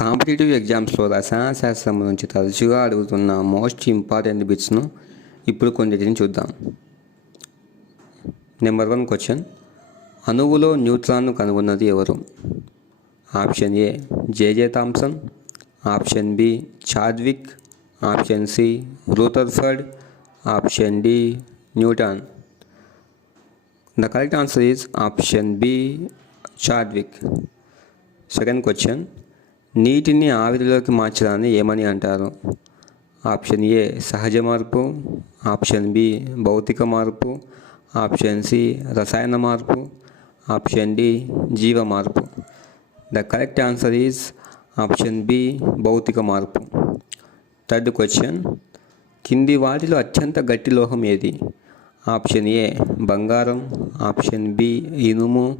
Competitive ఎగ్జామ్స్లో రసాయన శాస్త్రం నుంచి తరచుగా అడుగుతున్న మోస్ట్ ఇంపార్టెంట్ బిట్స్ను ఇప్పుడు కొన్నిటిని చూద్దాం. Number one question. అణువులో న్యూట్రాన్ను కనుగొన్నది ఎవరు? Option A J J Thomson option B Chadwick option C Rutherford option D Newton. The correct answer is option B Chadwick second question. నీటిని ఆవిరిలోకి మార్చడాన్ని ఏమని అంటారు? ఆప్షన్ ఏ సహజ మార్పు. ఆప్షన్ బి భౌతిక మార్పు. ఆప్షన్ సి రసాయన మార్పు. ఆప్షన్ డి జీవ మార్పు. The correct answer is option B భౌతిక మార్పు. థర్డ్ క్వశ్చన్ కింది వాటిలో అత్యంత గట్టి లోహం ఏది? ఆప్షన్ ఏ బంగారం. ఆప్షన్ బి ఇనుము.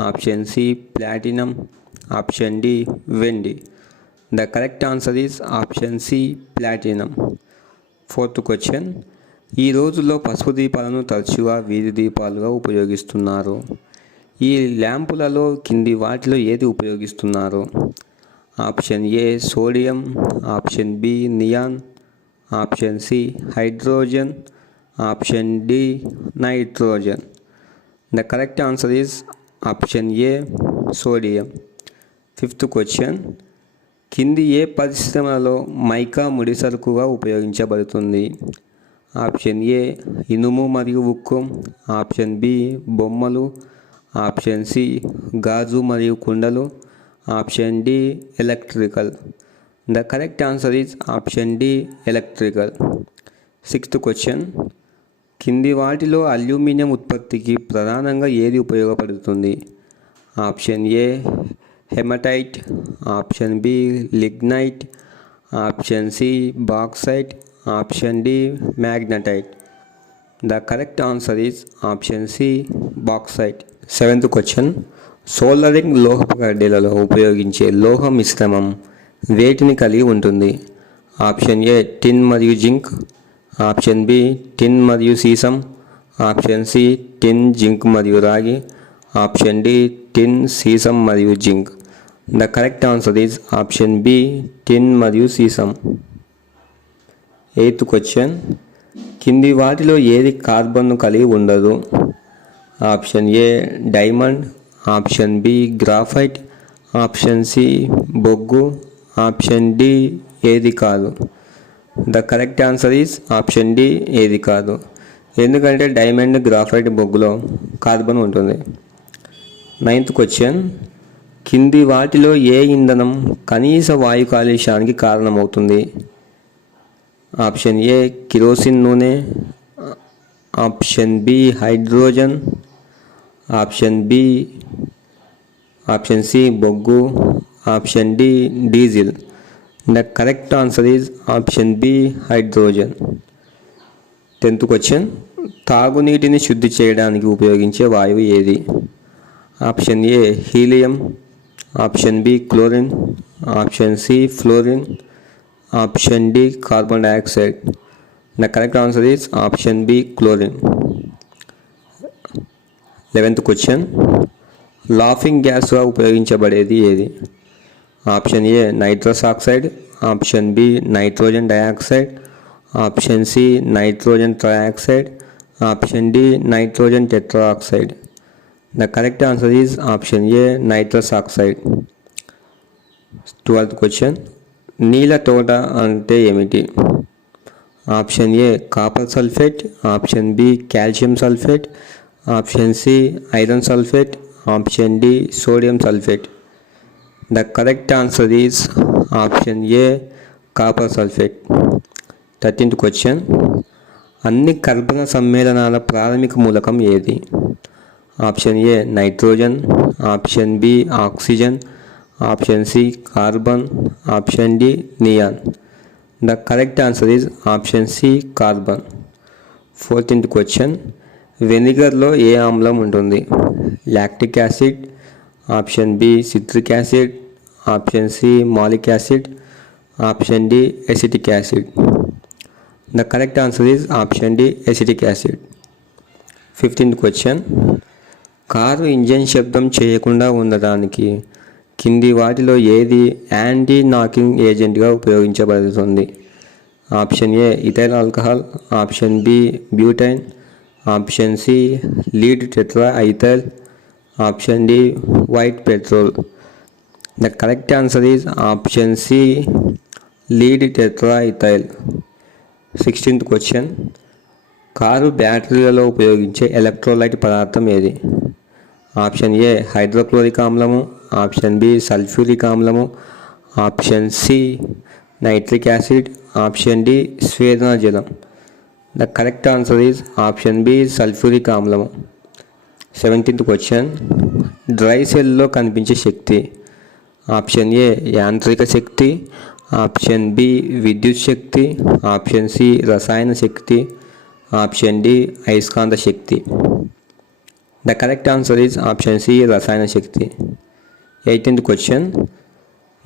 Option C platinum. Option D వెండి. The correct answer is option C platinum fourth question ఈ రోజుల్లో పసుపు దీపాలను తరచుగా వీధి దీపాలుగా ఉపయోగిస్తున్నారు. ఈ ల్యాంపులలో కింది వాటిలో ఏది ఉపయోగిస్తున్నారు? Option A sodium. Option B neon. Option C hydrogen. Option D nitrogen. The correct answer is option A sodium. Fifth question. కింది ఏ పరిశ్రమలలో మైకా ముడిసరుకుగా ఉపయోగించబడుతుంది? ఆప్షన్ ఏ ఇనుము మరియు ఉక్కు. ఆప్షన్ బి బొమ్మలు. ఆప్షన్ సి గాజు మరియు కుండలు. Option D electrical. The correct answer is option D electrical. Sixth question. కింది వాటిలో అల్యూమినియం ఉత్పత్తికి ప్రధానంగా ఏది ఉపయోగపడుతుంది? Option A hematite option B lignite option C bauxite option D magnetite. The correct answer is option C bauxite. Seventh question. Soldering లోహపు కడ్డీలలో ఉపయోగించే లోహ మిశ్రమం వేటిని కలిగి ఉంటుంది? ఆప్షన్ ఏ టిన్ మరియు జింక్ ఆప్షన్ బి టిన్ మరియు సీసం ఆప్షన్ సి టిన్ జింక్ మరియు రాగి ఆప్షన్ డి టిన్ సీసం మరియు zinc. The correct answer is option B tin మరియు సీసం ఎయిత్ క్వశ్చన్ కింది వాటిలో ఏది కార్బన్ను కలిగి ఉండదు? Option A diamond option B graphite option C బొగ్గు. ఆప్షన్ డి ఏది కాదు. The correct answer is option D ఏది కాదు. ఎందుకంటే డైమండ్ గ్రాఫైట్ బొగ్గులో కార్బన్ ఉంటుంది. నైన్త్ క్వశ్చన్ కింది వాటిలో ఏ ఇంధనం కనీస వాయు కాలుష్యానికి కారణమవుతుంది? ఆప్షన్ ఏ కిరోసిన్ నూనె. Option B hydrogen. Option B option C బొగ్గు. Option D diesel. The correct answer is option B hydrogen tenth question తాగునీటిని శుద్ధి చేయడానికి ఉపయోగించే వాయువు ఏది? Option A helium option B chlorine option C fluorine option D carbon dioxide the correct answer is option B chlorine. Eleventh question. Laughing గ్యాస్గా ఉపయోగించబడేది ఏది? Option A nitrous oxide option B nitrogen dioxide option C nitrogen trioxide option D nitrogen tetroxide. The correct answer is option A nitrous oxide twelfth question నీల తోట అంటే ఏమిటి? Option A copper sulphate option B calcium sulphate option C iron sulphate option D sodium sulphate the correct answer is option A copper sulphate thirteenth question అన్ని కర్బన సమ్మేళనాల ప్రాథమిక మూలకం ఏది? Option A nitrogen option B oxygen option C carbon option D neon. The correct answer is option C carbon. Fourteenth question. వెనిగర్లో ఏ ఆమ్లం ఉంటుంది? Lactic acid option B citric acid option C malic acid option D acetic acid. The correct answer is option D acetic acid. Fifteenth question. Car engine శబ్దం చేయకుండా ఉండడానికి. కింది వాటిలో ఏది anti knocking ఏజెంట్గా ఉపయోగించబడుతుంది? Option A ethyl alcohol. Option B butane. Option C lead tetra ethyl. Option D white petrol. The correct answer is option C lead tetra ethyl sixteenth question. Car బ్యాటరీలలో ఉపయోగించే electrolyte పదార్థం ఏది? Option A hydrochloric ఆమ్లము option B sulphuric ఆమ్లము option C nitric acid option D స్వేదన జలం the correct answer is option B sulphuric ఆమ్లము. Seventeenth question dry సెల్లో కనిపించే శక్తి. Option A యాంత్రిక శక్తి. Option B విద్యుత్ శక్తి. Option C రసాయన శక్తి. ఆప్షన్ డి అయస్కాంత శక్తి. The correct answer is option C రసాయన శక్తి eighteenth question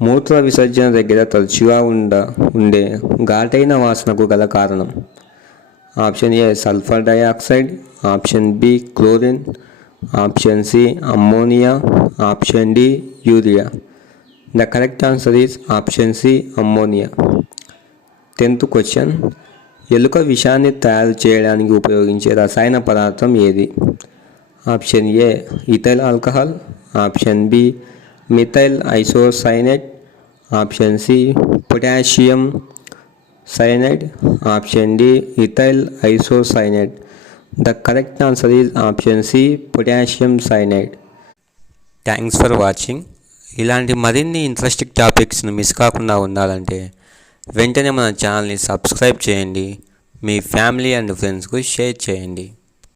మూత్ర విసర్జన దగ్గర తరచుగా ఉండ ఉండే ఘాటైన వాసనకు గల కారణం. Option A sulphur dioxide option B chlorine option C ammonia option D urea the correct answer is option C ammonia tenth question ఎలుక విషాన్ని తయారు చేయడానికి ఉపయోగించే రసాయన పదార్థం ఏది? Option A ethyl alcohol option B methyl isocyanide option C potassium cyanide option D ethyl isocyanide the correct answer is option C potassium cyanide thanks for watching ఇలాంటి మరిన్ని ఇంట్రెస్టింగ్ టాపిక్స్ను మిస్ కాకుండా ఉండాలంటే వెంటనే మన ఛానల్ని సబ్స్క్రైబ్ చేయండి. మీ ఫ్యామిలీ అండ్ ఫ్రెండ్స్కు షేర్ చేయండి.